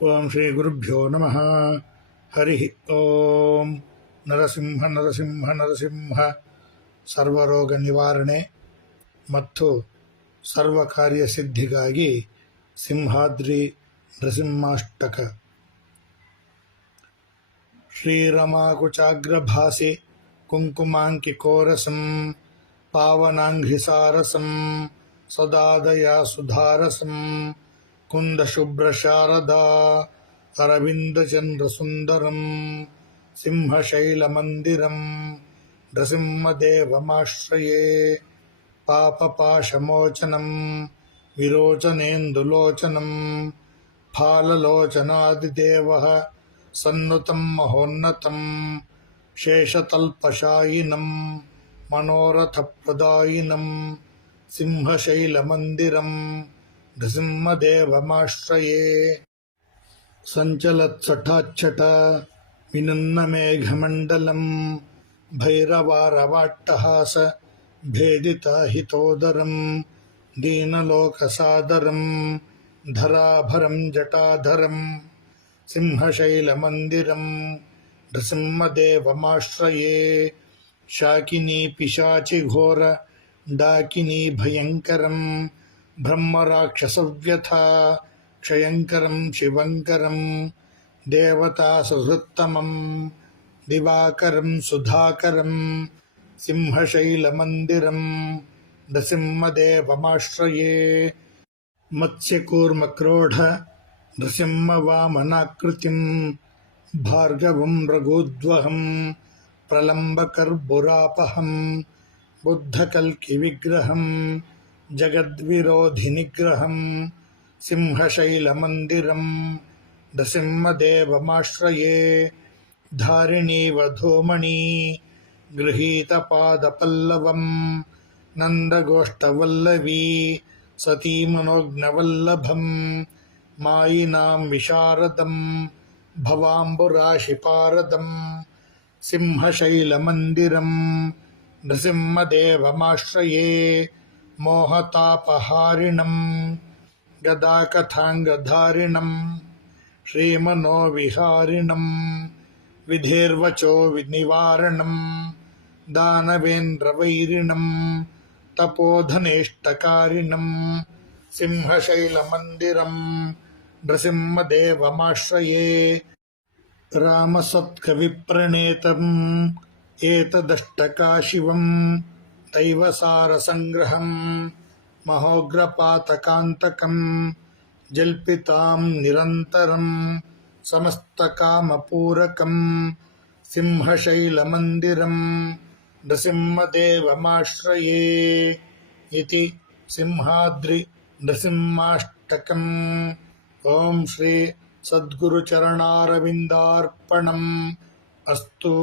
ಓಂ ಶ್ರೀ ಗುರುಭ್ಯೋ ನಮಃ. ಹರಿ ಓಂ. ನರಸಿಂಹ ನರಸಿಂಹ ನರಸಿಂಹ ಸರ್ವರೋಗ ನಿವಾರಣೆ ಮತ್ತು ಸರ್ವ ಕಾರ್ಯಸಿದ್ಧಿಗಾಗಿ ಸಿಂಹಾದ್ರಿ ನರಸಿಂಹಾಷ್ಟಕ. ಶ್ರೀರಮಾಕುಚಾಗ್ರಭಾಸಿ ಕುಂಕುಮಾಂಕಿಕೋರಸಂ ಪಾವನಾಂಘ್ರಿಸಾರಸಂ ಸದಾದಯಾ ಸುಧಾರಸಂ ಕುಂದಶುಭ್ರಶಾರದಾ ಅರವಿಂದಚಂದ್ರಸುಂದರಂ ಸಿಂಹಶೈಲಮಂದಿರಂ ನೃಸಿಂಹದೇವಮಾಶ್ರಯೇ. ಪಾಪಪಾಶಮೋಚನಂ ವಿರೋಚನೇಂದುಲೋಚನಂ ಫಾಲಲೋಚನಾದಿದೇವಃ ಸನ್ನುತಂ ಮಹೋನ್ನತಂ ಶೇಷತಲ್ಪಶಾಯಿನಂ ಮನೋರಥಪ್ರದಾಯಿನಂ ಸಿಂಹಶೈಲಮಂದಿರಂ ನೃಸಿಂಹದೇವಮಾಶ್ರಯೇ. ಸಂಚಲತ್ಸಠಾಚ್ಛಟ ವಿನುನ್ನಮೇಘಮಂಡಲಂ ಭೈರವಾರವಾಟ್ಟಹಾಸ ಭೇದಿತಾಹಿತೋದರಂ ದೀನಲೋಕಸಾದರಂ ಧರಾಭರಂ ಜಟಾಧರಂ ಸಿಂಹಶೈಲಮಂದಿರಂ ನೃಸಿಂಹದೇವಮಾಶ್ರಯೇ. ಶಾಕಿನಿ ಪಿಶಾಚಿಘೋರ ಡಾಕಿನಿ ಭಯಂಕರಂ ಬ್ರಹ್ಮರಾಕ್ಷಸವ್ಯಥಾ ಕ್ಷಯಂಕರಂ ಶಿವಂಕರಂ ದೇವತಾ ಸುಹೃತ್ತಮಂ ದಿವಾಕರಂ ಸುಧಾಕರಂ ಸಿಂಹಶೈಲಮಂದಿರಂ ನೃಸಿಂಹದೇವಮಾಶ್ರಯೇ. ಮತ್ಸ್ಯಕೂರ್ಮಕ್ರೋಢ ನೃಸಿಂಹವಾಮನಾಕೃತಿಂ ಭಾರ್ಗವಂ ರಘೂದ್ವಹಂ ಪ್ರಲಂಬಕರ್ಬುರಾಪಹಂ ಬುದ್ಧಕಲ್ಕಿವಿಗ್ರಹಂ ಜಗದ್ವಿರೋಧಿನಿಗ್ರಹಂ ಸಿಂಹಶೈಲಮಂದಿರಂ ನೃಸಿಂಹದೇವಮಾಶ್ರಯೇ. ಧಾರಿಣೀವಧೂಮಣಿ ಗೃಹೀತಪಾದಪಲ್ಲವಂ ನಂದಗೋಷ್ಠವಲ್ಲವೀ ಸತೀಮನೋಜ್ಞವಲ್ಲಭಂ ಮಾಯಿನಾಂ ವಿಶಾರದಂ ಭವಾಂಬುರಾಶಿಪಾರದಂ ಸಿಂಹಶೈಲಮಂದಿರಂ ನೃಸಿಂಹದೇವಮಾಶ್ರಯೇ. ಮೋಹತಾಪಹಾರಿಣಂ ಗದಾಕಥಾಂಗಧಾರಿಣಂ ಶ್ರೀಮನೋವಿಹಾರಿಣಂ ವಿಧೇರ್ವಚೋ ನಿವಾರಣಂ ದಾನವೇಂದ್ರವೈರಿಣಂ ತಪೋಧನೇಷ್ಟಕಾರಿಣಂ ಸಿಂಹಶೈಲಮಂದಿರಂ ನೃಸಿಂಹದೇವಮಾಶ್ರಯೇ. ರಾಮಸತ್ಕವಿಪ್ರಣೇತಂ ಏತದಷ್ಟಕಾಶಿವಂ ದೈವಸಾರಸಂಗ್ರಹಂ ಮಹೋಗ್ರಪಾತಕಾಂತಕಂ ಜಲ್ಪಿತಾಂ ನಿರಂತರಂ ಸಮಸ್ತಕಾಮಪೂರಕಂ ಸಿಂಹಶೈಲಮಂದಿರಂ ನೃಸಿಂಹದೇವಮಾಶ್ರಯೇ. ಇತಿ ಸಿಂಹಾದ್ರಿ ನೃಸಿಂಹಾಷ್ಟಕಂ. ಓಂ ಶ್ರೀ ಸದ್ಗುರುಚರಣಾರವಿಂದಾರ್ಪಣಂ ಅಸ್ತು.